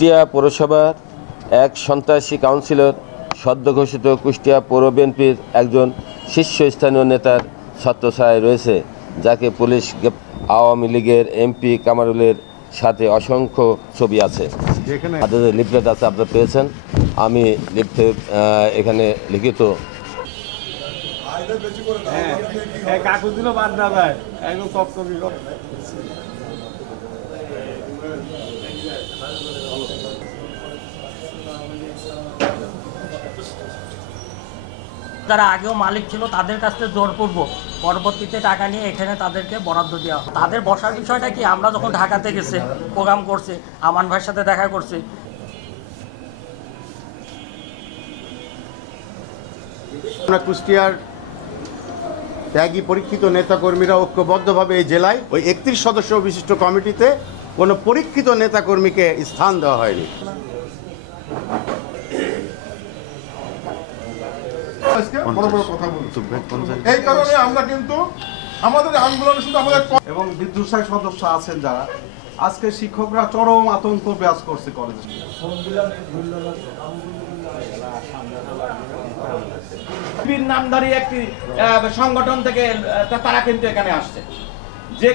কুষ্টিয়া পৌরসভার এক সন্ত্রাসী কাউন্সিলর সদ্য ঘোষিত কুষ্টিয়া পৌর বিএনপির একজন শীর্ষস্থানীয় নেতার ছত্রছায়ায় রয়েছে, যাকে পুলিশ আওয়ামী লীগের এমপি কামারুলের সাথে অসংখ্য ছবি আছে, আপনাদের লিফলেট আছে, আপনারা পেয়েছেন। আমি লিফলেট এখানে লিখিত যারা আগেও মালিক ছিল তাদের কাছ থেকে জোরপূর্বক পরবর্তীতে টাকা নিয়ে এখানে তাদেরকে বরাদ্দ দেওয়া হয়। তাদের বসার বিষয়টা কি, আমরা যখন ঢাকাতে গেছে প্রোগ্রাম করছে, আমান ভাইয়ের সাথে দেখা করছে, আমরা কুষ্টিয়ার ত্যাগী পরীক্ষিত নেতাকর্মীরা ঐক্যবদ্ধভাবে এই জেলায় ওই 31 সদস্য বিশিষ্ট কমিটিতে কোনো পরীক্ষিত নেতাকর্মীকে স্থান দেওয়া হয়নি। এই কারণে আমরা কিন্তু আমাদের আন্দোলনে শুধু আমাদের এবং বিদ্রোহী সদস্য আছেন যারা, আজকে শিক্ষকরা চরম আতঙ্ক বিরাজ করছে কলেজে। নামধারী একটি সংগঠন থেকে তারা কিন্তু এখানে আসছে, যে